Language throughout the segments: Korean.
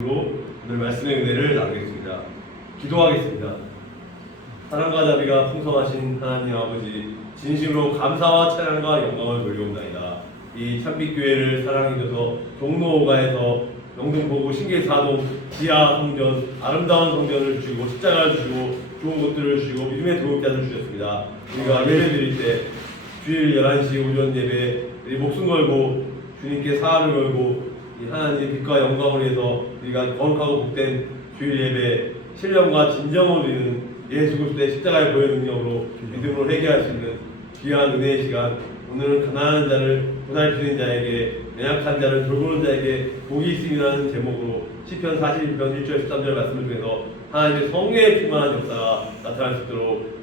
오늘 말씀의 은혜를 나누겠습니다. 기도하겠습니다. 사랑과 자비가 풍성하신 하나님 아버지, 진심으로 감사와 찬양과 영광을 돌려온다이다. 이 참빛교회를 사랑해줘서 종로 5가에서 영등포구 신길사동 지하 성전, 아름다운 성전을 주시고 십자가를 주시고 좋은 것들을 주시고 믿음의 도움자를 주셨습니다. 우리가 예배 드릴 때 주일 11시 오전 예배 우리 목숨 걸고 주님께 사활을 걸고 이 하나님의 빛과 영광을 위해서 우리가 거룩하고 복된 주일 예배 신령과 진정을 누리는 예수 그리스도의 십자가의 보혈 능력으로 믿음으로 회개할 수 있는 귀한 은혜의 시간, 오늘은 가난한 자를 보살피는 자에게, 연약한 자를 돌보는 자에게 복이 있음이라는 제목으로 시편 41편 1절 13절 말씀을 통해서 하나님의 성령의 충만한 역사가 나타날 수 있도록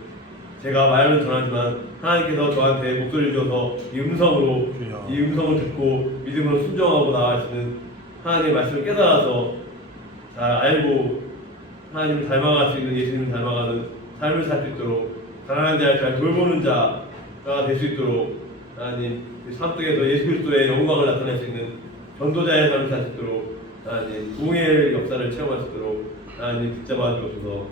제가 말은 전하지만 하나님께서 저한테 목소리를 줘서 이 음성을 듣고 믿음으로 순종하고 나아갈 수 있는 하나님의 말씀을 깨달아서 잘 알고 하나님을 닮아갈 수 있는, 예수님을 닮아가는 삶을 살 수 있도록, 가난한 자를 잘 돌보는 자가 될 수 있도록 하나님 삶 속에서 예수 그리스도의 영광을 나타낼 수 있는 전도자의 삶을 살 수 있도록 하나님 공의의 역사를 체험할 수 있도록 하나님 붙잡아 주옵소서.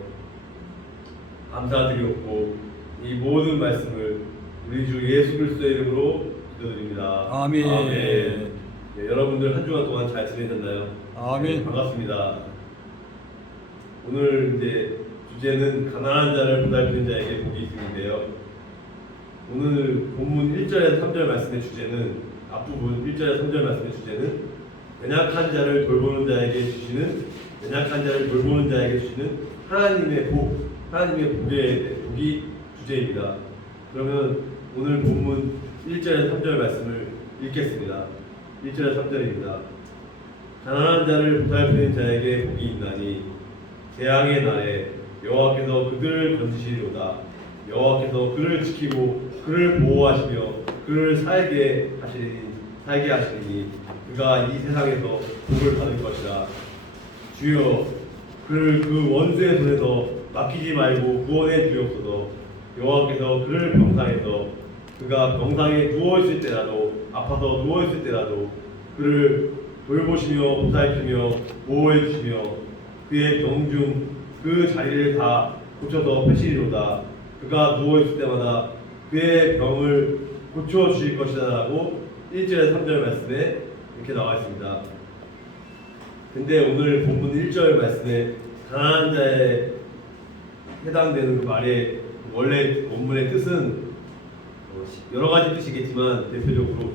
감사드리옵고 이 모든 말씀을 우리 주 예수 그리스도의 이름으로 기도드립니다. 아멘. 아멘. 네, 여러분들 한 주간 동안 잘 지내셨나요? 아멘. 네, 반갑습니다. 오늘 이제 주제는 가난한 자를 보살피는 자에게 복이 있음인데요. 오늘 본문 1절에서 3절 말씀의 주제는, 앞부분 1절에서 3절 말씀의 주제는 연약한 자를 돌보는 자에게 주시는, 연약한 자를 돌보는 자에게 주시는 하나님의 복, 하나님의 복이 주제입니다. 그러면 오늘 본문 1절에서 3절 말씀을 읽겠습니다. 1절에서 3절입니다. 가난한 자를 보살피는 자에게 복이 있나니 재앙의 날에 여호와께서 그들을 건지시리로다. 여호와께서 그를 지키고 그를 보호하시며 그를 살게 하시니 그가 이 세상에서 복을 받을 것이라. 주여, 그를 그 원수의 손에서 맡기지 말고 구원해 주옵소서. 여호와께서 그를 병상에서, 그가 병상에 누워있을 때라도, 아파서 누워있을 때라도 그를 돌보시며 보살피며 보호해 주시며 그의 병중 그 자리를 다 고쳐서 펴시리로다. 그가 누워있을 때마다 그의 병을 고쳐주실 것이다 라고 1절에 3절 말씀에 이렇게 나와 있습니다. 근데 오늘 본문 1절 말씀에 가난한 자에 해당되는 그 말의 원래 원문의 뜻은 여러 가지 뜻이겠지만 대표적으로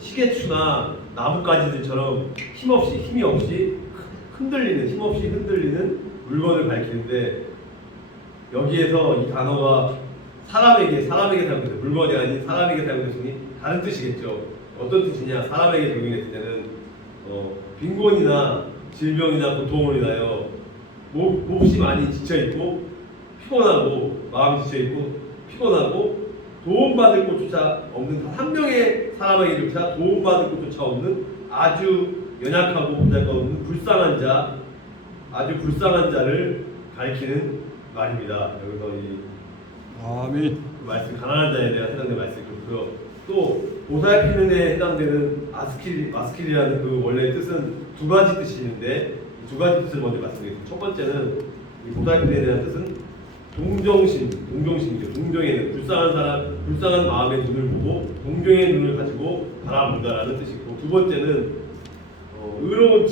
시계추나 나뭇가지들처럼 힘이 없이 흔들리는 물건을 가리키는데, 여기에서 이 단어가 사람에게 사용돼서, 물건이 아닌 사람에게 사용됐으니 다른 뜻이겠죠. 어떤 뜻이냐? 사람에게 적용했을 때는 빈곤이나 질병이나 고통을 인하여 몹시 많이 지쳐있고 피곤하고, 마음이 지쳐있고 피곤하고 도움받을 곳조차 없는, 한 명의 사람에게조차 도움받을 곳조차 없는 아주 연약하고 보잘것없는 아주 불쌍한 자를 가리키는 말입니다. 여기서 이 아멘. 말씀, 가난한 자에 대한 해당되는 말씀이고요. 또 보살피는 데 해당되는 아스킬이라는 그 원래 뜻은 두 가지 뜻이 있는데, 두 가지 뜻을 먼저 말씀드리겠습니다. 첫 번째는 이 보살피는 데 대한 뜻은 동정심이죠. 동정에는 불쌍한 마음의 눈을 보고 동정의 눈을 가지고 바라본다라는 뜻이고, 두 번째는 의로운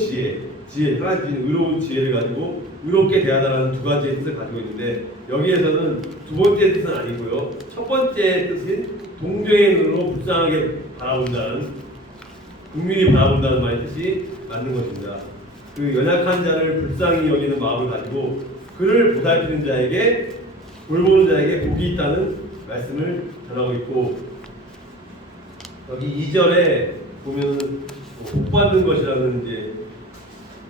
하나님의 의로운 지혜를 가지고 의롭게 대하다라는 두 가지의 뜻을 가지고 있는데, 여기에서는 두 번째 뜻은 아니고요. 첫 번째 뜻인 동정의 눈으로 불쌍하게 바라본다는, 국민이 바라본다는 말의 뜻이 맞는 것입니다. 그 연약한 자를 불쌍히 여기는 마음을 가지고 그를 보살피는 자에게, 돌보는 자에게 복이 있다는 말씀을 전하고 있고, 여기 2절에 보면 복 받는 것이라는 이제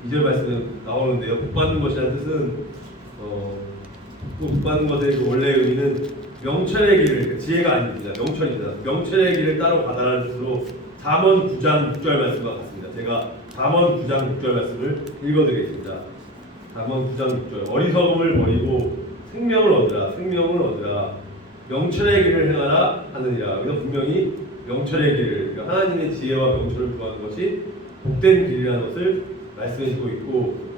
2절 말씀에 나오는데요. 복 받는 것이라는 뜻은 복 받는 것의 그 원래 의미는 명철의 길을, 지혜가 아닙니다. 명철입니다. 명철의 길을 따로 가다라는 뜻으로 잠언 9장 6절 말씀과 같습니다. 제가 잠언 9장 6절 말씀을 읽어드리겠습니다. 잠언 9장 6절. 어리석음을 버리고 생명을 얻으라. 명철의 길을 행하라 하느니라. 그래서 분명히 명철의 길을, 그러니까 하나님의 지혜와 명철을 구하는 것이 복된 길이라는 것을 말씀해주고 있고,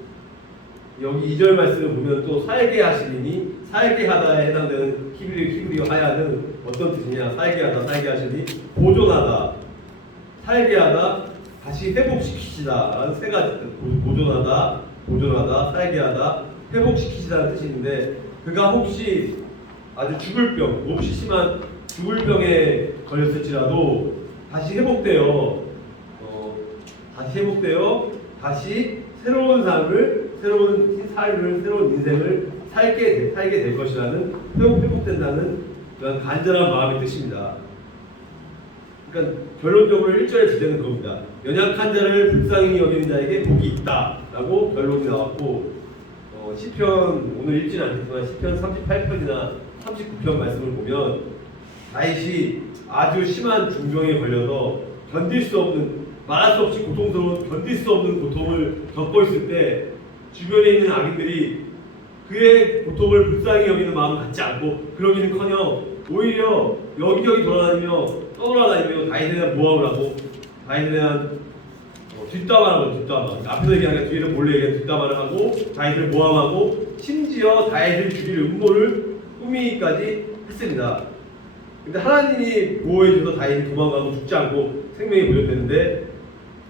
여기 2절 말씀을 보면 또 살게 하시리니, 살게 하다에 해당되는 히브리어 하야는 어떤 뜻이냐? 살게 하다, 살게 하시니 보존하다, 살게 하다, 다시 회복시키시다 라는 세 가지 뜻. 보존하다, 살게 하다, 회복시키시다는 뜻이 있는데, 그가 혹시 아주 죽을 병, 몹시 심한 죽을 병에 걸렸을지라도 다시 회복되어 다시 새로운 인생을 살게 될 것이라는, 회복된다는 그런 간절한 마음의 뜻입니다. 그러니까 결론적으로 1절의 주제는 그겁니다. 연약한 자를 불쌍히 여기는 자에게 복이 있다라고 결론이 나왔고, 시편, 오늘 읽지는 않겠지만 시편 38편이나 39편 말씀을 보면 다윗이 아주 심한 중병에 걸려서 말할 수 없이 고통스러운, 견딜 수 없는 고통을 겪고 있을 때 주변에 있는 악인들이 그의 고통을 불쌍히 여기는 마음을 갖지 않고, 그러기는커녕 오히려 여기저기 떠돌아다니며 다윗에 대한 모함을 하고, 다윗에 대한 뒷담화를 앞에서 얘기하니까 뒤를 몰래 얘기하는 뒷담화를 하고, 다윗을 모함하고, 심지어 다윗을 죽일 음모를 꾸미기까지 했습니다. 근데 하나님이 보호해 주셔서 다윗이 도망가고 죽지 않고 생명이 보존되는데,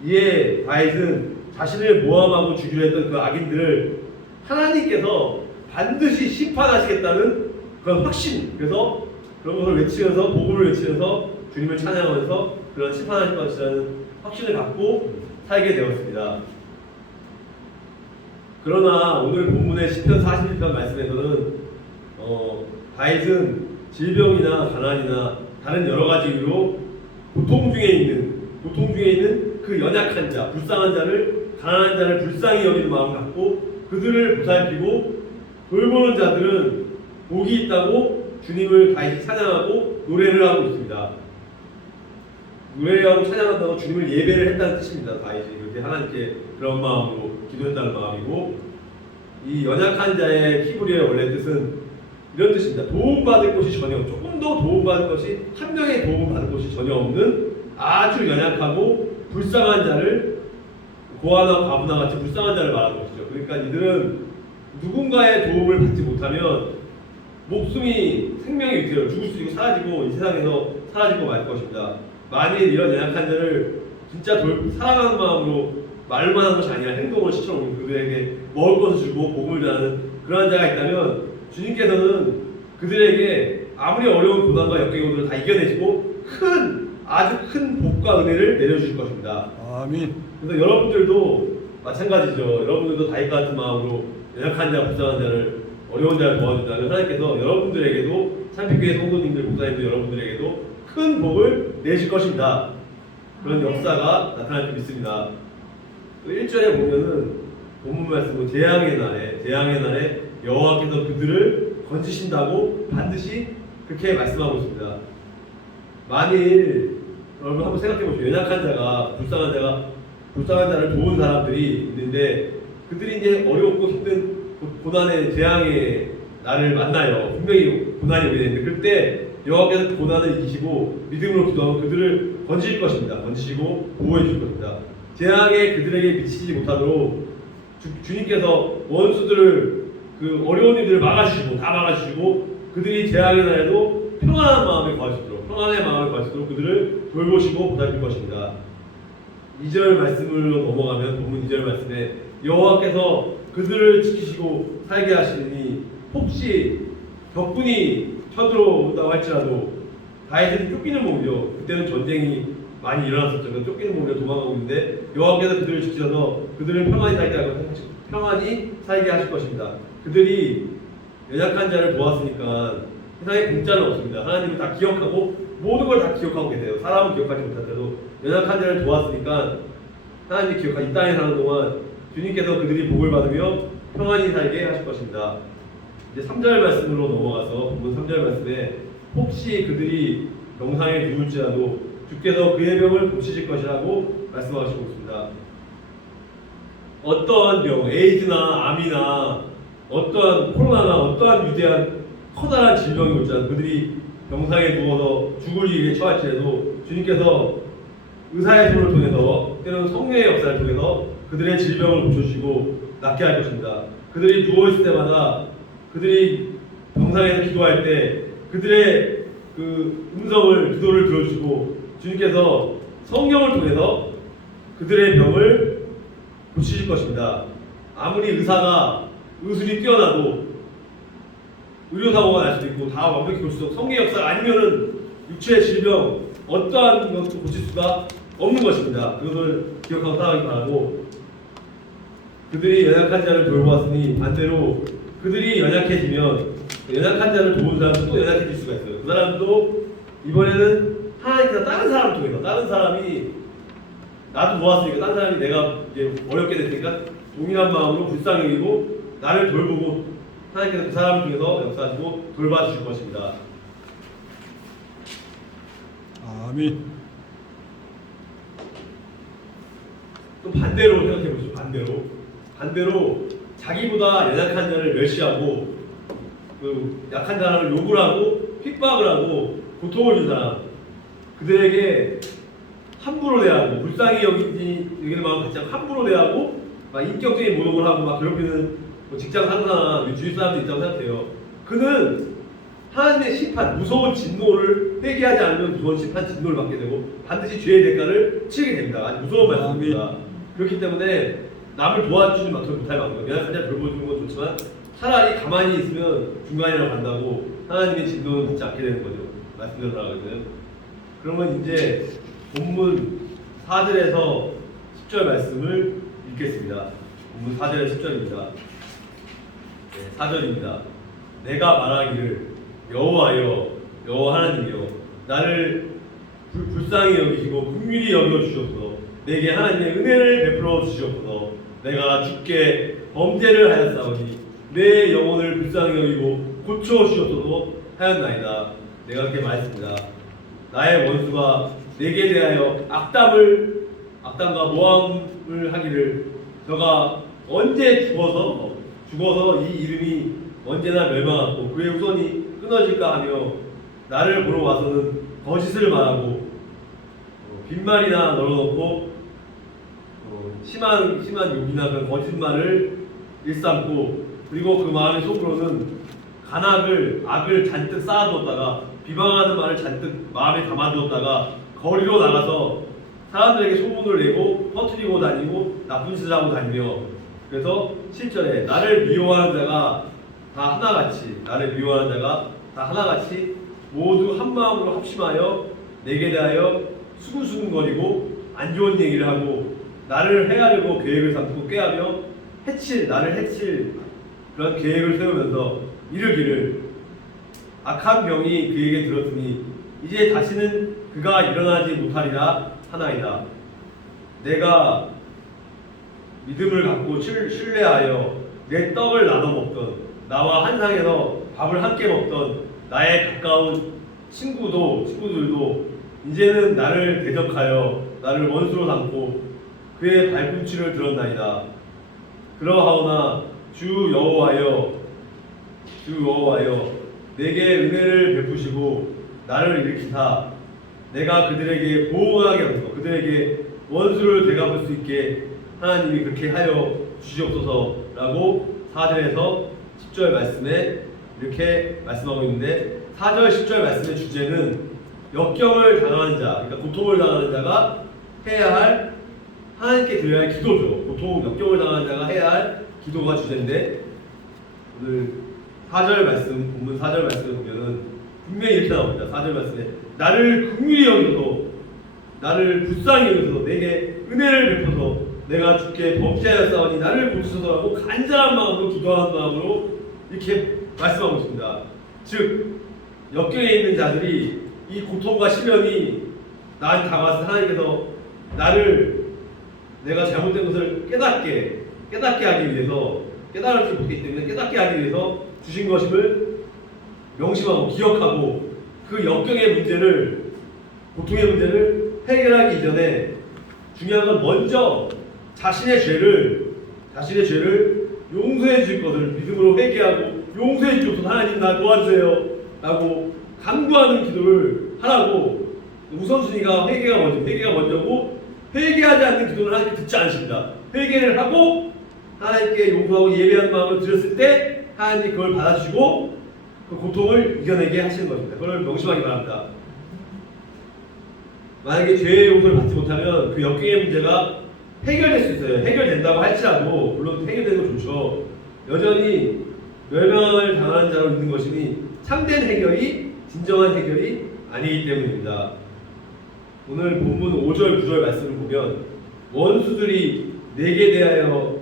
이에 다윗은 자신을 모함하고 죽이려 했던 그 악인들을 하나님께서 반드시 심판하시겠다는 그런 확신, 그래서 그런 것을 외치면서, 복음을 외치면서 주님을 찬양하면서 그런 심판하실 것이라는 확신을 갖고 살게 되었습니다. 그러나 오늘 본문의 시편 41편 말씀에서는 다윗은 질병이나 가난이나 다른 여러 가지 이유로 고통 중에 있는 그 연약한 자, 불쌍한 자를, 가난한 자를 불쌍히 여기는 마음을 갖고 그들을 보살피고 돌보는 자들은 복이 있다고 주님을 다윗이 찬양하고 노래를 하고 있습니다. 노래를 하고 찬양한다고 주님을 예배를 했다는 뜻입니다. 다윗이 그렇게 하나님께 그런 마음으로 기도했다는 마음이고, 이 연약한 자의 히브리어의 원래 뜻은 이런 뜻입니다. 도움받을 곳이 전혀 없죠. 조금도 도움받을 것이, 한 명의 도움받을 곳이 전혀 없는 아주 연약하고 불쌍한 자를, 고아나 과부나 같이 불쌍한 자를 말하는 것이죠. 그러니까 이들은 누군가의 도움을 받지 못하면 생명이 위태로워 죽을 수 있고 사라지고 이 세상에서 사라지고 말 것입니다. 만일 이런 연약한 자를 진짜 사랑하는 마음으로 말만 하는 것이 아니라 행동을 시켜놓은, 그들에게 먹을 것을 주고 복음을 전하는 그러한 자가 있다면 주님께서는 그들에게 아무리 어려운 고난과 역경들을 다 이겨내시고 아주 큰 복과 은혜를 내려주실 것입니다. 아멘. 그래서 여러분들도 마찬가지죠. 여러분들도 다윗 같은 마음으로 연약한 자, 불쌍한 자를, 어려운 자를 도와준다면 하나님께서 여러분들에게도, 참빛교회 성도님들, 목사님들 여러분들에게도 큰 복을 내실 것입니다. 그런 역사가 나타날 줄 믿습니다. 1절에 보면은 본문 말씀은 재앙의 날에 여호와께서 그들을 건지신다고 반드시 그렇게 말씀하고 있습니다. 만일 여러분 한번 생각해 보시죠. 연약한 자가, 불쌍한 자를 도운 사람들이 있는데 그들이 이제 어렵고 힘든 고난의 재앙의 날을 만나요. 분명히 고난이 오게 되는데 그때 여호와께서 고난을 이기시고 믿음으로 기도하면 그들을 건지실 것입니다. 건지시고 보호해 주실 것입니다. 재앙에 그들에게 미치지 못하도록 주님께서 원수들을, 그 어려운 일들을 다 막아주시고 그들이 재앙의 날에도 평안한 마음에 거하시도록 그들을 돌보시고 보살필 것입니다. 2절 말씀으로 넘어가면 본문 2절 말씀에 여호와께서 그들을 지키시고 살게 하시니, 혹시 적군이 쳐들어온다고 할지라도 다윗은 쫓기는 몸이죠. 그때는 전쟁이 많이 일어났었죠. 쫓기는 몸으로 도망가고 있는데 여호와께서 그들을 지키셔서 그들을 평안히 살게 하실 것입니다. 그들이 연약한 자를 도왔으니까 세상에 공짜는 없습니다. 하나님은 다 기억하고 모든 걸 다 기억하고 계세요. 사람은 기억하지 못하더라도 연약한 자를 도왔으니까 하나님이 기억하고 이 땅에 사는 동안 주님께서 그들이 복을 받으며 평안히 살게 하실 것입니다. 이제 3절 말씀으로 넘어가서 본문 3절 말씀에 혹시 그들이 병상에 누울지라도 주께서 그의 병을 고치실 것이라고 말씀하시고 있습니다. 어떠한 병, 에이즈나 암이나 어떠한 코로나나 어떠한 위대한 커다란 질병이 올지라도 그들이 병상에 누워서 죽을 일에 처할지라도 주님께서 의사의 손을 통해서, 때로는 성령의 역사를 통해서 그들의 질병을 고쳐주시고 낫게 할 것입니다. 그들이 누워있을 때마다 그들이 병상에서 기도할 때 그들의 그 음성을 기도를 들어주시고 주님께서 성령을 통해서 그들의 병을 고치실 것입니다. 아무리 의사가 의술이 뛰어나도 의료사고가 날 수도 있고 다 완벽히 고칠 수 없고 성령의 역사 아니면은 육체의 질병 어떠한 것도 고칠 수가 없는 것입니다. 그것을 기억하고 살아가기 바라고, 그들이 연약한 자를 돌보았으니 반대로 그들이 연약해지면 연약한 자를 도운 사람도 또 연약해질 수가 있어요. 그 사람도 이번에는 하나님께서 다른 사람을 통해서, 다른 사람이 나도 모았으니까 다른 사람이 내가 이제 어렵게 됐으니까 동일한 마음으로 불쌍히 여기고 나를 돌보고 하나님께서 그 사람을 통해서 역사하시고 돌봐주실 것입니다. 아멘. 또 반대로 생각해 보시죠. 반대로 자기보다 연약한 자를 멸시하고 그 약한 사람을 욕을 하고 핍박을 하고 고통을 준 사람, 그들에게 함부로 대하고 불쌍히 여기는 마음 갖지 않고 함부로 대하고 막 인격적인 모독을 하고 막 괴롭히는 뭐 직장 상사나 주위 사람도 있다고 생각해요. 그는 하나님의 심판, 무서운 진노를 회개하지 않으면 무서운 심판, 진노를 받게 되고 반드시 죄의 대가를 치르게 됩니다. 아주 무서운 말씀입니다. 그렇기 때문에 남을 도와주지 못할 만큼 연약한 자를 돌보주는 건 좋지만 차라리 가만히 있으면 중간이라고 간다고 하나님의 진노는 받지 않게 되는 거죠. 말씀대로 나가거든. 그러면 이제 본문 4절에서 10절 말씀을 읽겠습니다. 본문 4절에서 10절입니다. 네, 4절입니다. 내가 말하기를 여호와여, 여호와 하나님이여, 나를 불쌍히 여기시고 긍휼히 여겨 주시옵소서. 내게 하나님의 은혜를 베풀어 주시옵소서. 내가 주께 범죄를 하였사오니 내 영혼을 불쌍히 여기고 고쳐 주시옵소서 하였나이다. 내가 그렇게 말했습니다. 나의 원수가 내게 대하여 악담과 모함을 하기를 저가 언제 죽어서 이 이름이 언제나 멸망하고 그의 후손이 끊어질까 하며 나를 보러 와서는 거짓을 말하고 빈말이나 널어놓고 심한 욕이나 그런 거짓말을 일삼고, 그리고 그 마음의 속으로는 악을 잔뜩 쌓아두었다가 비방하는 말을 잔뜩 마음에 담아두었다가 거리로 나가서 사람들에게 소문을 내고 퍼뜨리고 다니고 나쁜 짓을 하고 다니며, 그래서 7절에 나를 미워하는 자가 다 하나같이 모두 한 마음으로 합심하여 내게 대하여 수근수근거리고 안 좋은 얘기를 하고 나를 해하려고 계획을 삼고 꾀하며 나를 해칠 그런 계획을 세우면서 이르기를 악한 병이 그에게 들었으니 이제 다시는 그가 일어나지 못하리라 하나이다. 내가 믿음을 갖고 신뢰하여 내 떡을 나눠 먹던, 나와 한 상에서 밥을 함께 먹던 나의 가까운 친구들도 이제는 나를 대적하여 나를 원수로 삼고 그의 발꿈치를 들었나이다. 그러하오나 주 여호와여 내게 은혜를 베푸시고 나를 일으키사 내가 그들에게 보응하게 하소서. 그들에게 원수를 되갚을 수 있게 하나님이 그렇게 하여 주시옵소서라고 4절에서 10절 말씀에 이렇게 말씀하고 있는데, 4절 10절 말씀의 주제는 역경을 당하는 자, 그러니까 고통을 당하는 자가 해야 할, 하나님께 드려야 할 기도죠. 역경을 당하는 자가 해야 할 기도가 주제인데, 오늘 4절 말씀, 본문 4절 말씀을 보면은 분명히 이렇게 나옵니다. 4절 말씀에 나를 긍휼히 여기소서, 나를 불쌍히 여기소서, 내게 은혜를 베푸소서, 내가 주께 범죄하였사오니 나를 고치소서라고 간절한 마음으로 기도하는 마음으로 이렇게 말씀하고 있습니다. 즉 역경에 있는 자들이 이 고통과 시련이 나한테 다가와서 하나님께서 내가 잘못된 것을 깨닫게 하기 위해서, 깨달을 줄 못했기 때문에 깨닫게 하기 위해서 주신 것임을 명심하고 기억하고 그 역경의 문제를, 고통의 문제를 해결하기 이전에 중요한 건 먼저 자신의 죄를 용서해 줄 것을 믿음으로 회개하고 용서해 주옵소서, 하나님 나 도와주세요 라고 간구하는 기도를 하라고. 우선순위가 회개가 먼저고 회개하지 않는 기도를 하나님께 듣지 않으십니다. 회개를 하고 하나님께 용서하고 예배한 마음을 드렸을 때 하나님이 그걸 받아주시고 그 고통을 이겨내게 하시는 겁니다. 그걸 명심하기 바랍니다. 만약에 죄의 용서를 받지 못하면 그 역경의 문제가 해결될 수 있어요. 해결된다고 할지라도 물론 해결되는 건 좋죠. 여전히 멸망을 당하는 자로 있는 것이니 참된 해결이 진정한 해결이 아니기 때문입니다. 오늘 본문 5절 9절 말씀을 보면 원수들이 내게 대하여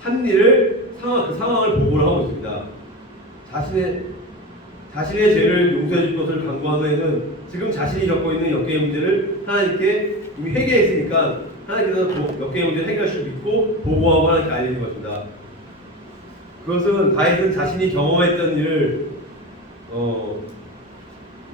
한 일을 그 상황을 보고를 하고 있습니다. 자신의 죄를 용서해 줄 것을 간구한 후에는 지금 자신이 겪고 있는 역경의 문제를 하나님께 이미 회개했으니까 하나님께서 역경의 문제를 해결할 수 믿고 보고하고 하나님께 알리는 것입니다. 그것은 다윗은 자신이 경험했던 일을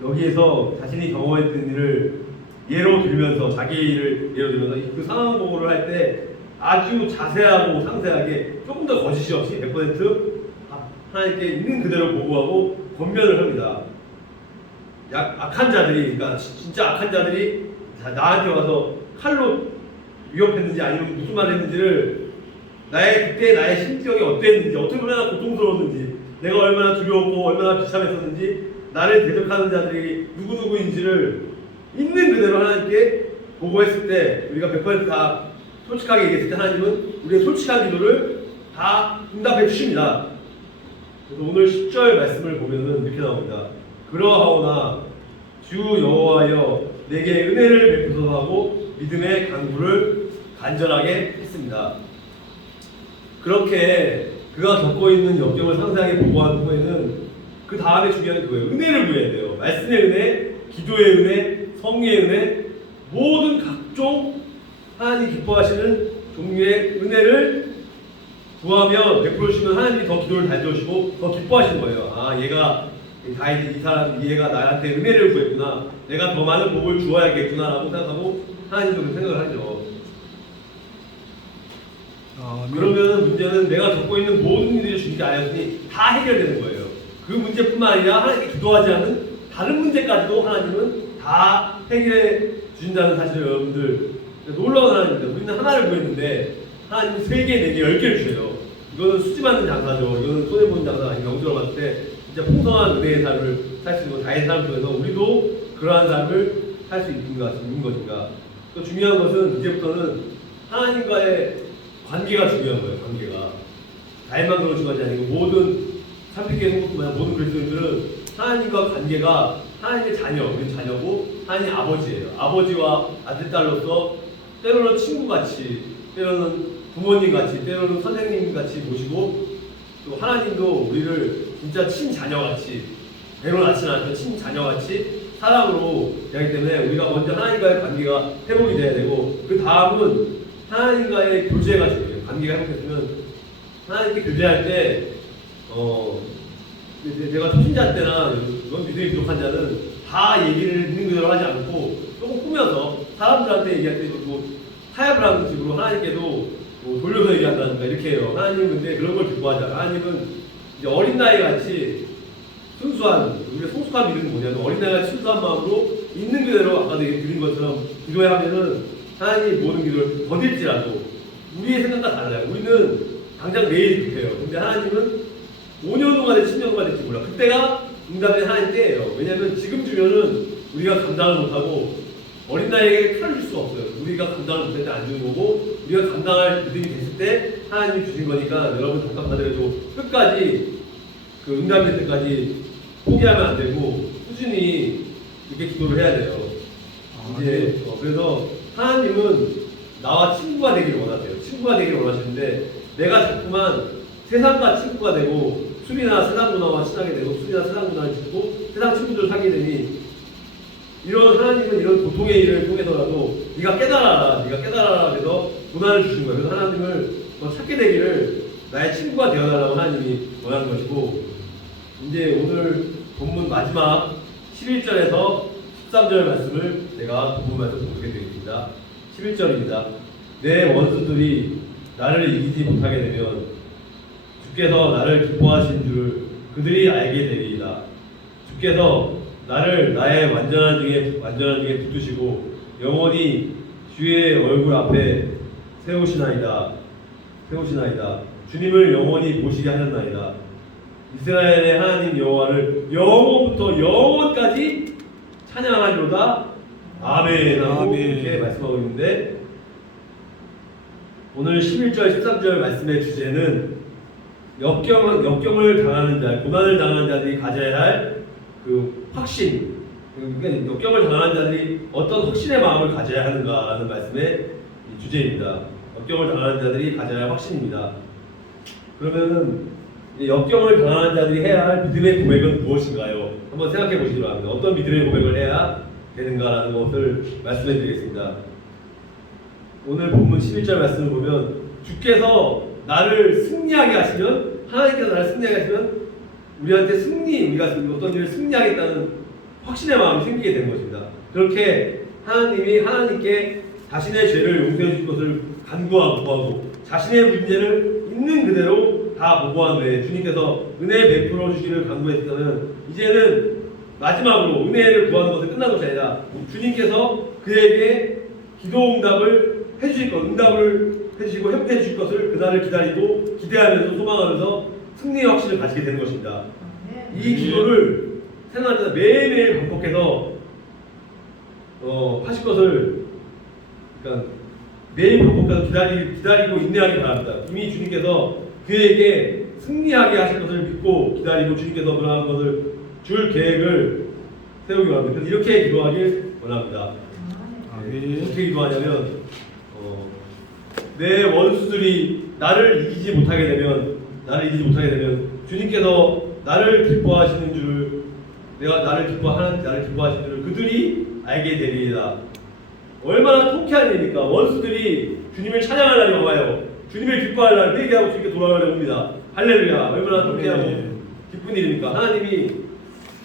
여기에서 자신이 경험했던 일을 예로 들면서 자기 일을 예로 들면서 그 상황 보고를 할 때 아주 자세하고 상세하게 조금 더 거짓이 없이 100% 하나님께 있는 그대로 보고하고 권면을 합니다. 악한 자들이, 그러니까 진짜 악한 자들이 나한테 와서 칼로 위협했는지 아니면 무슨 말을 했는지를 그때 나의 심정이 어땠는지, 어떻게 얼마나 고통스러웠는지, 내가 얼마나 두려웠고 얼마나 비참했었는지, 나를 대적하는 자들이 누구누구인지를 있는 그대로 하나님께 보고했을 때 우리가 100%다 솔직하게 얘기했을 때 하나님은 우리의 솔직한 기도를 다 응답해 주십니다. 그래서 오늘 10절 말씀을 보면은 이렇게 나옵니다. 그러하오나 주 여호와여 내게 은혜를 베푸소서 하고 믿음의 간구를 간절하게 했습니다. 그렇게 그가 겪고 있는 역경을 상세하게 보고한 후에는 그 다음에 중요한 게 그거예요. 은혜를 구해야 돼요. 말씀의 은혜, 기도의 은혜, 성령의 은혜, 모든 각종 하나님 기뻐하시는 종류의 은혜를 구하며 베풀어주시면 하나님이 더 기도를 달려주시고 더 기뻐하시는 거예요. 아, 얘가 나한테 은혜를 구했구나. 내가 더 많은 복을 주어야겠구나 라고 생각하고 하나님도 그렇게 생각을 하죠. 그러면 문제는 내가 겪고 있는 모든 일들이 주님께 알렸으니 다 해결되는 거예요. 그 문제뿐만 아니라 하나님께 기도하지 않은 다른 문제까지도 하나님은 다 해결해 주신다는 사실을 여러분들 놀라운 하나님입니다. 우리는 하나를 구했는데 하나님은 3개, 4개, 10개를 주셔요. 이거는 수지받는 장사죠. 이거는 손해보는 장사가 아니고 영적으로 봤을 때 진짜 풍성한 은혜의 삶을 살 수 있는 다윗의 삶을 통해서 우리도 그러한 삶을 살 수 있는 것인가. 또 중요한 것은 이제부터는 하나님과의 관계가 중요한 거예요. 관계가 다윗만 그런 중요하지 아니고 모든 300개의 성도뿐만 아니라 모든 그리스도인들은 하나님과 관계가 하나님의 자녀, 우리 자녀고 하나님 아버지예요. 아버지와 아들, 딸로서 때로는 친구같이, 때로는 부모님같이, 때로는 선생님같이 모시고 또 하나님도 우리를 진짜 친자녀같이, 배로 낳지는 않지만 친자녀같이 사랑으로 하기 때문에 우리가 먼저 하나님과의 관계가 회복이 돼야 되고 그 다음은 하나님과의 교제가 중요해요. 관계가 회복됐으면 하나님께 교제할 때 내가 초신자 때나 이건 믿음이 부족한 자는 다 얘기를 있는 그대로 하지 않고 조금 꾸며서 사람들한테 얘기할 때 뭐 타협을 하는 식으로 하나님께도 뭐 돌려서 얘기한다든가 이렇게 해요. 하나님은 근데 그런 걸 기뻐하지 않아요. 하나님은 이제 어린아이 같이 순수한, 우리가 성숙한 믿음은 뭐냐면 어린아이 같이 순수한 마음으로 있는 그대로 아까도 얘기 드린 것처럼 기도해 하면은 하나님이 모든 기도를 더딜지라도 우리의 생각과 달라요. 우리는 당장 내일 급해요. 근데 하나님은 5년 후가 될지 10년 후가 될지 몰라. 그때가 응답의 하나님 때예요. 왜냐하면 지금 주면은 우리가 감당을 못하고 어린아이에게 칼을 줄 수가 없어요. 우리가 감당을 못할 때 안 주는 거고 우리가 감당할 믿음이 됐을 때 하나님이 주신 거니까 여러분 답답하더라도 끝까지 그 응답이 될 때까지 포기하면 안 되고 꾸준히 이렇게 기도를 해야 돼요. 이제 그래서 하나님은 나와 친구가 되기를 원하세요. 친구가 되기를 원하시는데 내가 자꾸만 세상과 친구가 되고 술이나 세상 문화와 친하게 되고 술이나 세상 문화를 듣고 세상 친구들을 사귀게 되니 이런 하나님은 이런 고통의 일을 통해서라도 네가 깨달아라 그래서 고난을 주신 거예요. 그래서 하나님을 더 찾게 되기를 나의 친구가 되어달라고 하나님이 원하는 것이고 이제 오늘 본문 마지막 11절에서 13절 말씀을 제가 본문 말씀 보게 되겠습니다. 11절입니다. 내 원수들이 나를 이기지 못하게 되면 주께서 나를 기뻐하신 줄 그들이 알게 되리이다. 주께서 나를 나의 완전한 중에 붙으시고 영원히 주의 얼굴 앞에 세우시나이다. 세우시나이다. 주님을 영원히 모시게 하셨나이다. 이스라엘의 하나님 여호와를 영원부터 영원까지 찬양하리로다. 아멘. 라고 아멘. 이렇게 말씀하고 있는데, 오늘 11절 13절 말씀의 주제는 역경을 당하는 자, 고난을 당하는 자들이 가져야 할 그 확신, 그러니까 역경을 당하는 자들이 어떤 확신의 마음을 가져야 하는가라는 말씀의 주제입니다. 역경을 당하는 자들이 가져야 할 확신입니다. 그러면은 역경을 당하는 자들이 해야 할 믿음의 고백은 무엇인가요? 한번 생각해 보시기 바랍니다. 어떤 믿음의 고백을 해야 되는가라는 것을 말씀해 드리겠습니다. 오늘 본문 11절 말씀을 보면, 주께서 나를 승리하게 하시면, 하나님께서 나를 승리하게 하시면 우리한테 우리가 어떤 일을 승리하겠다는 확신의 마음이 생기게 되는 것입니다. 그렇게 하나님께 자신의 죄를 용서해 주실 것을 간구하고 자신의 문제를 있는 그대로 다 보고한 후에 주님께서 은혜 베풀어 주시기를 간구했다면, 이제는 마지막으로 은혜를 구하는 것은 끝난 것이 아니라 주님께서 그에게 기도 응답을 해주시고 회복해 주실 것을 그날을 기다리고 기대하면서 소망하면서 승리의 확신을 가지게 되는 것입니다. 이 기도를 생각하면서 매일매일 반복해서 하실 것을, 그러니까 매일 반복해서 기다리고 인내하기 바랍니다. 이미 주님께서 그에게 승리하게 하실 것을 믿고 기다리고 주님께서 그러한 것을 줄 계획을 세우기 바랍니다. 그래서 이렇게 기도하길 원합니다. 어떻게 기도하냐면, 내 원수들이 나를 이기지 못하게 되면 주님께서 나를 기뻐하시는 줄, 나를 기뻐하시는 줄 그들이 알게 되리이다. 얼마나 통쾌한 일입니까? 원수들이 주님을 찬양할 날이 와요. 주님을 기뻐할 날 회개하고 주님께 돌아가려 옵니다. 할렐루야. 얼마나 통쾌하고 기쁜 일입니까? 하나님이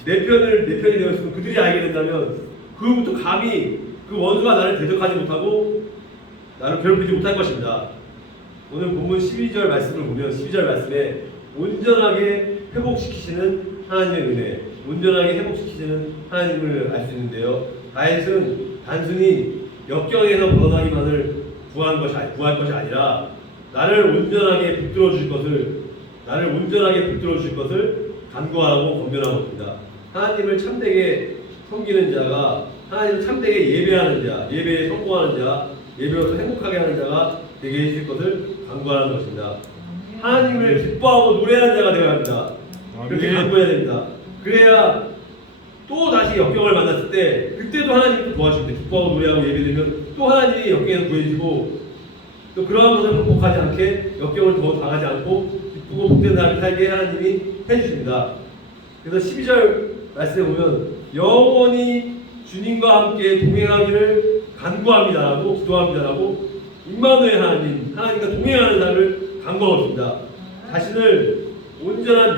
내 편이 되었으면 그들이 알게 된다면, 그부터 감히 그 원수가 나를 대적하지 못하고 나를 괴롭히지 못할 것입니다. 오늘 본문 12절 말씀을 보면, 12절 말씀에 온전하게 회복시키시는 하나님의 은혜, 온전하게 회복시키시는 하나님을 알 수 있는데요. 다윗은 단순히 역경에서 벗어나기만을 구할 것이 아니라 나를 온전하게 붙들어 주실 것을 간구하고 권면하고 있습니다. 하나님을 참되게 섬기는 자가, 하나님을 참되게 예배하는 자, 예배에 성공하는 자, 예배로서 행복하게 하는 자가 되게 해주실 것을 간구하는 것입니다. 하나님을 기뻐하고 노래하는 자가 되어야 합니다. 그렇게 간구해야 됩니다. 그래야 또 다시 역경을 만났을 때 그때도 하나님이 도와주십니다. 기뻐하고 노래하고 예배드리면 또 하나님이 역경에서 구해주시고, 또 그러한 것을 반복하지 않게 역경을 더 당하지 않고 기쁘고 복된 삶을 살게 하나님이 해주십니다. 그래서 12절 말씀에 보면 영원히 주님과 함께 동행하기를 간구합니다라고 기도합니다라고 임마누엘 하나님과 동행하는 삶을 간구하고 있습니다. 자신을 온전한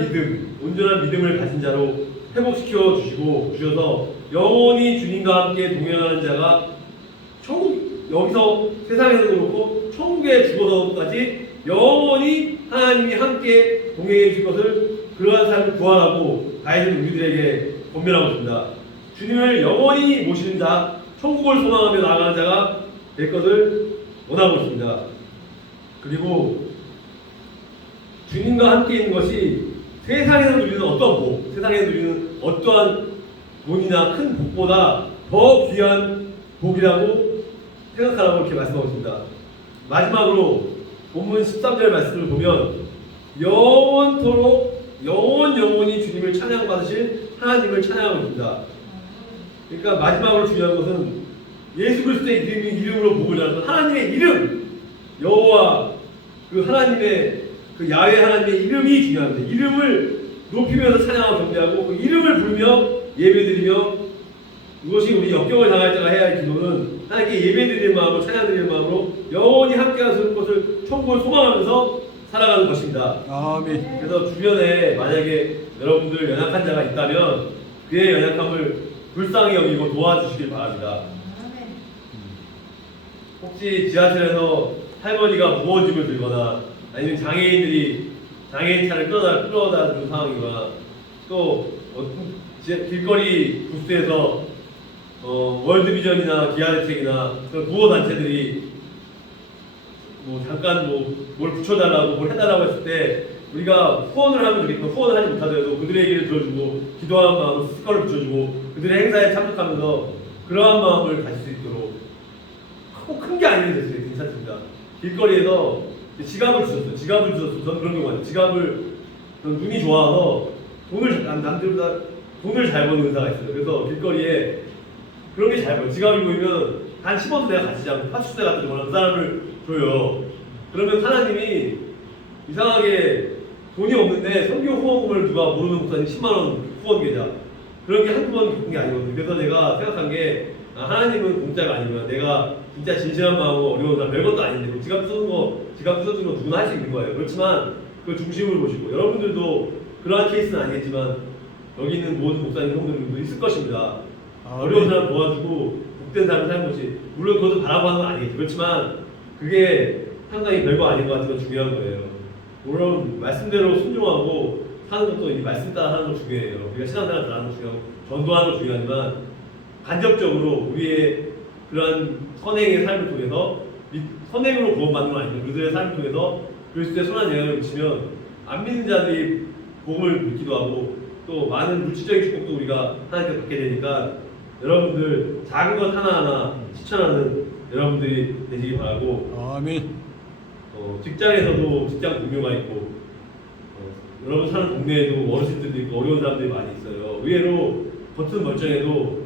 믿음을 가진 자로 회복시켜 주셔서 영원히 주님과 함께 동행하는 자가 여기서 세상에서도 그렇고 천국에 죽어서까지 영원히 하나님이 함께 동행해 주실 것을, 그러한 삶을 구하라고 다윗은 우리들에게 권면하고 있습니다. 주님을 영원히 모시는 자, 천국을 소망하며 나아가는 자가 될 것을 원하고 있습니다. 그리고 주님과 함께 있는 것이 세상에서 누리는 어떠한 돈이나 큰 복보다 더 귀한 복이라고 생각하라고 이렇게 말씀하고 있습니다. 마지막으로 본문 13절 말씀을 보면 영원히 주님을 찬양받으실 하나님을 찬양하고 있습니다. 그러니까 마지막으로 중요한 것은 예수 그리스도의 이름으로 복을 전하는 하나님의 이름, 여호와 하나님의 야훼 하나님의 이름이 중요합니다. 이름을 높이면서 찬양하고 경배하고 그 이름을 부르며 예배드리며, 이것이 우리 역경을 당할 자가 해야 할 기도는 하나님께 예배드리는 마음으로, 찬양드리는 마음으로 영원히 함께하실 것을 천국을 소망하면서 살아가는 것입니다. 아멘. 그래서 주변에 만약에 여러분들 연약한 자가 있다면 그의 연약함을 불쌍히 여기고 도와주시길 바랍니다. 혹시 지하철에서 할머니가 무거운 짐을 들거나 아니면 장애인 차를 끌어다 주는 상황이거나, 또 길거리 부스에서 월드비전이나 기아대책이나 그런 구호단체들이 뭐 잠깐 뭘 붙여달라고 뭘 해달라고 했을 때 우리가 후원을 하면 좋겠고 후원을 하지 못하더라도 그들의 얘기를 들어주고 기도하는 마음으로 스티커를 붙여주고 그들의 행사에 참석하면서 그러한 마음을 가질 수 있도록 꼭 큰 게 아니면 됐어요. 괜찮습니다. 길거리에서 지갑을 주셨어요. 저는 그런 경우 많아요. 지갑을 저는 눈이 좋아서 남들보다 돈을 잘 버는 의사가 있어요. 그래서 길거리에 그런 게 잘 보여. 지갑이 보이면 한 10원도 내가 가지지 않고 파출소에 갖다 주거나 그 사람을 줘요. 그러면 하나님이 이상하게 돈이 없는데 선교 후원금을 누가 모르는 목사님 10만원 후원 계좌 그런 게 한두 번 겪은 게 아니거든요. 그래서 내가 생각한 게 하나님은 공짜가 아니면 내가 진짜 진실한 마음으로 어려운 사람 별것도 아닌데 지갑 써준 거 누구나 할 수 있는 거예요. 그렇지만 그 중심을 보시고 여러분들도 그러한 케이스는 아니겠지만 여기 있는 모든 목사님 형들도 있을 것입니다. 어려운 사람 도와주고 복된 사람 사는 것이 물론 그것도 바라고 하는 건 아니겠죠. 그렇지만 그게 상당히 별거 아닌 것 같지만 중요한 거예요. 물론 말씀대로 순종하고 사는 것도 이 말씀 따라 하는 거 중요해요. 우리가 신앙생활 잘하는 거 중요하고 전도하는 거 중요하지만 간접적으로 우리의 그러한 선행의 삶을 통해서 선행으로 구원받는 건 아니고 그들의 삶을 통해서 그리스도의 선한 영향을 미치면 안 믿는 자들이 복음을 믿기도 하고 또 많은 물질적인 축복도 우리가 하나님께 받게 되니까 여러분들 작은 것 하나하나 실천하는 여러분들이 되시기 바라고 아멘. 직장에서도 직장 동료가 있고 여러분 사는 동네에도 어르신들도 있고 어려운 사람들이 많이 있어요. 의외로 겉은 멀쩡해도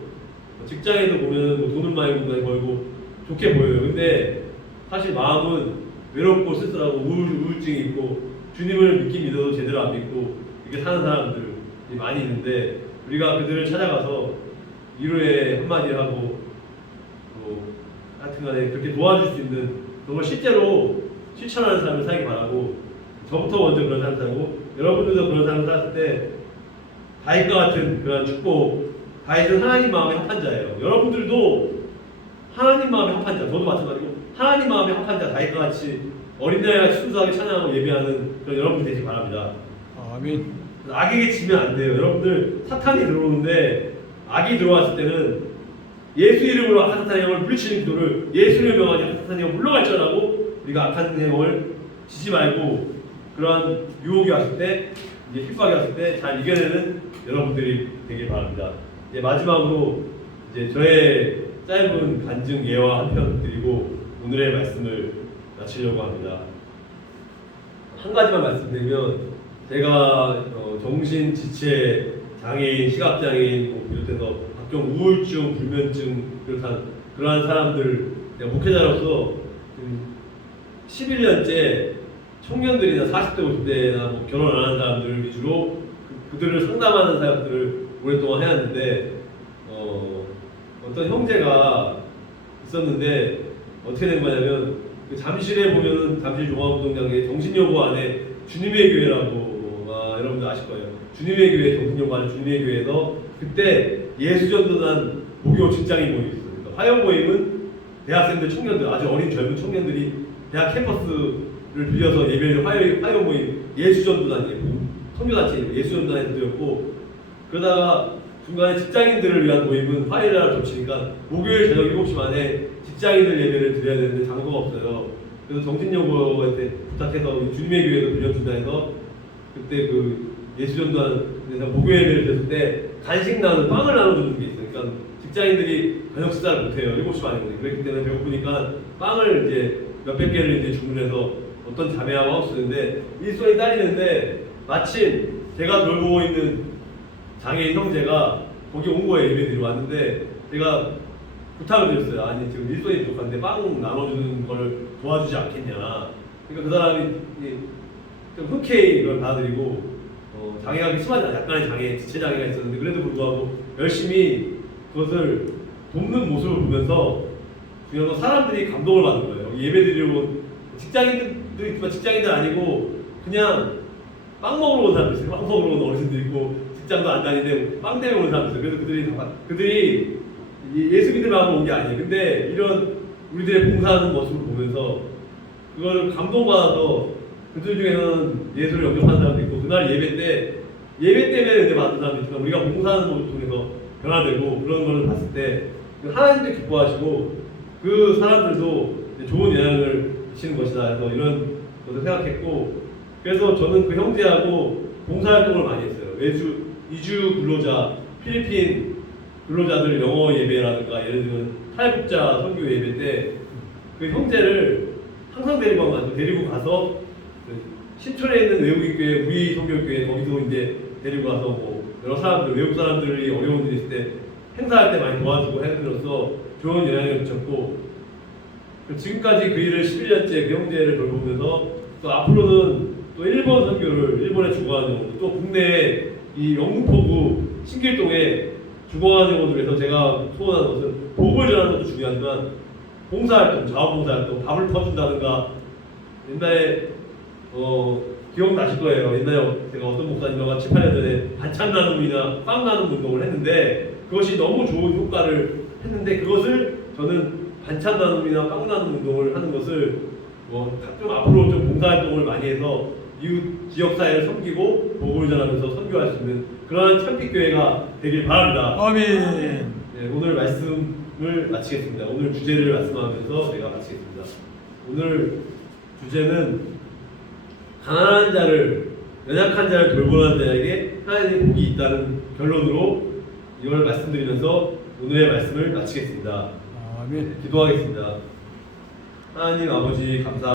직장에도 보면 뭐 돈을 많이 벌고 좋게 보여요. 근데 사실 마음은 외롭고 쓸쓸하고 우울증이 있고 주님을 믿어도 제대로 안 믿고 이렇게 사는 사람들이 많이 있는데 우리가 그들을 찾아가서 위로의 한마디를 하고 하여튼간에 그렇게 도와줄 수 있는 그걸 실제로 실천하는 삶을 살기 바라고 저부터 먼저 그런 삶을 살고 여러분들도 그런 삶을 살았을 때 다윗과 같은 그런 축복 다윗은 하나님 마음에 합한 자예요. 여러분들도 하나님 마음에 합한 자 저도 마찬가지고 하나님 마음에 합한 자 다윗과 같이 어린아이같이 순수하게 찬양하고 예배하는 그런 여러분들 되시기 바랍니다. 아멘. 악에게 지면 안 돼요. 여러분들 사탄이 들어오는데 악이 들어왔을 때는 예수 이름으로 악한 사탄의 영을 물리치는 기도를 예수를 명하니 악한 사탄의 영을 물러갈지어라고 우리가 악한 영을 지지 말고 그러한 유혹이 왔을 때 이제 핍박이 왔을 때 잘 이겨내는 여러분들이 되길 바랍니다. 이제 마지막으로 이제 저의 짧은 간증 예화 한 편 드리고 오늘의 말씀을 마치려고 합니다. 한 가지만 말씀드리면 제가 정신 지체 장애인, 시각장애인 비롯해서 각종 우울증, 불면증 비롯한 그러한 사람들 목회자로서 11년째 청년들이나 40대, 50대나 뭐 결혼 안 한 사람들 위주로 그들을 상담하는 사역들을 오랫동안 해왔는데 어떤 형제가 있었는데 어떻게 된 거냐면 그 잠실에 보면은 잠실 종합운동장에 정신여고 안에 주님의 교회라고 여러분들 아실 거예요. 주님의 교회 정신여고 안에 주님의 교회에서 그때 예수전도단 목요 직장인 모임이 있어요. 그러니까 화영 모임은 대학생들, 청년들, 아주 어린 젊은 청년들이 대학 캠퍼스를 빌려서 예배를 화요 모임 예수전도단이에요. 선교단체 예수전도단에서 드렸고 그러다가 중간에 직장인들을 위한 모임은 화요일날 겹치니까 목요일 저녁 7시 반에 직장인들 예배를 드려야 되는데 장소가 없어요. 그래서 정신여고한테 부탁해서 주님의 교회도 빌려준다 해서 그때 그 예수전도단에서 목요일 예배를 드렸을 때 간식 빵을 나눠주는 게 있어요. 그러니까 직장인들이 저녁 식사를 못해요. 7시 반이거든요. 그렇기 때문에 배고프니까 빵을 이제 몇백 개를 이제 주문해서 어떤 자매하고 하고 쓰는데 일손이 딸리는데 마침 제가 돌보고 있는 장애인 형제가 거기 온 거예요. 예배드리러 왔는데 제가 부탁을 드렸어요. 아니 지금 일손이 부족한데 빵 나눠주는 걸 도와주지 않겠냐. 그러니까 그 사람이 좀 흔쾌히 그걸 받아들이고 장애가 심하지 않아요. 약간의 장애, 지체 장애가 있었는데 그래도 불구하고 열심히 그것을 돕는 모습을 보면서 중요한 건 사람들이 감동을 받는 거예요. 예배드리러 온 직장인들도 있지만 직장인들 아니고 그냥 빵 먹으러 온 사람도 있어요. 빵 먹으러 온 어르신도 있고 직장도 안 다니는데 빵 때문에 오는 사람도 있어요. 그래서 그들이 예수 믿는 마음으로 온 게 아니에요. 근데 이런 우리들의 봉사하는 모습을 보면서 그걸 감동받아서 그들 중에는 예수를 영접하는 사람도 있고 그날 예배 때문에 은혜 받는 사람도 있지만 우리가 봉사하는 모습을 통해서 변화되고 그런 걸 봤을 때 하나님도 기뻐하시고 그 사람들도 좋은 영향을 비치는 것이다 해서 이런 것을 생각했고, 그래서 저는 그 형제하고 봉사활동을 많이 했어요. 이주 근로자, 필리핀 근로자들 영어 예배라든가 예를 들면 탈북자 선교 예배 때 그 형제를 항상 데리고 가서 그 신촌에 있는 외국인 교회, 우리 선교교회 거기도 이제 데리고 가서 뭐 여러 사람들, 외국 사람들이 어려운 일 있을 때 행사할 때 많이 도와주고 해드려서 좋은 영향을 미쳤고, 지금까지 그 일을 11년째 그 형제를 돌보면서 또 앞으로는 또 일본 선교를 일본에 주거하는 영혼들, 또 국내에 이 영등포구 신길동에 주거하는 영혼들에서 제가 소원하는 것은 복을 전하는 것도 중요하지만 봉사활동, 자원봉사활동, 밥을 퍼준다든가, 옛날에 기억나실 거예요. 옛날에 제가 어떤 목사님과 7, 8년 전에 반찬 나눔이나 빵 나눔 운동을 했는데 그것이 너무 좋은 효과를 했는데, 그것을 저는 반찬 나눔이나 빵 나눔 운동을 하는 것을 좀 앞으로 좀 봉사활동을 많이 해서 이웃 지역사회를 섬기고 복음을 전하면서 선교할 수 있는 그러한 참빛교회가 되길 바랍니다. 아멘. 네, 오늘 말씀을 마치겠습니다. 오늘 주제를 말씀하면서 제가 마치겠습니다. 오늘 주제는 가난한 자를, 연약한 자를 돌보는 자에게 하나님의 복이 있다는 결론으로 이걸 말씀드리면서 오늘의 말씀을 마치겠습니다. 아멘. 기도하겠습니다. 하나님 아버지 감사합니다.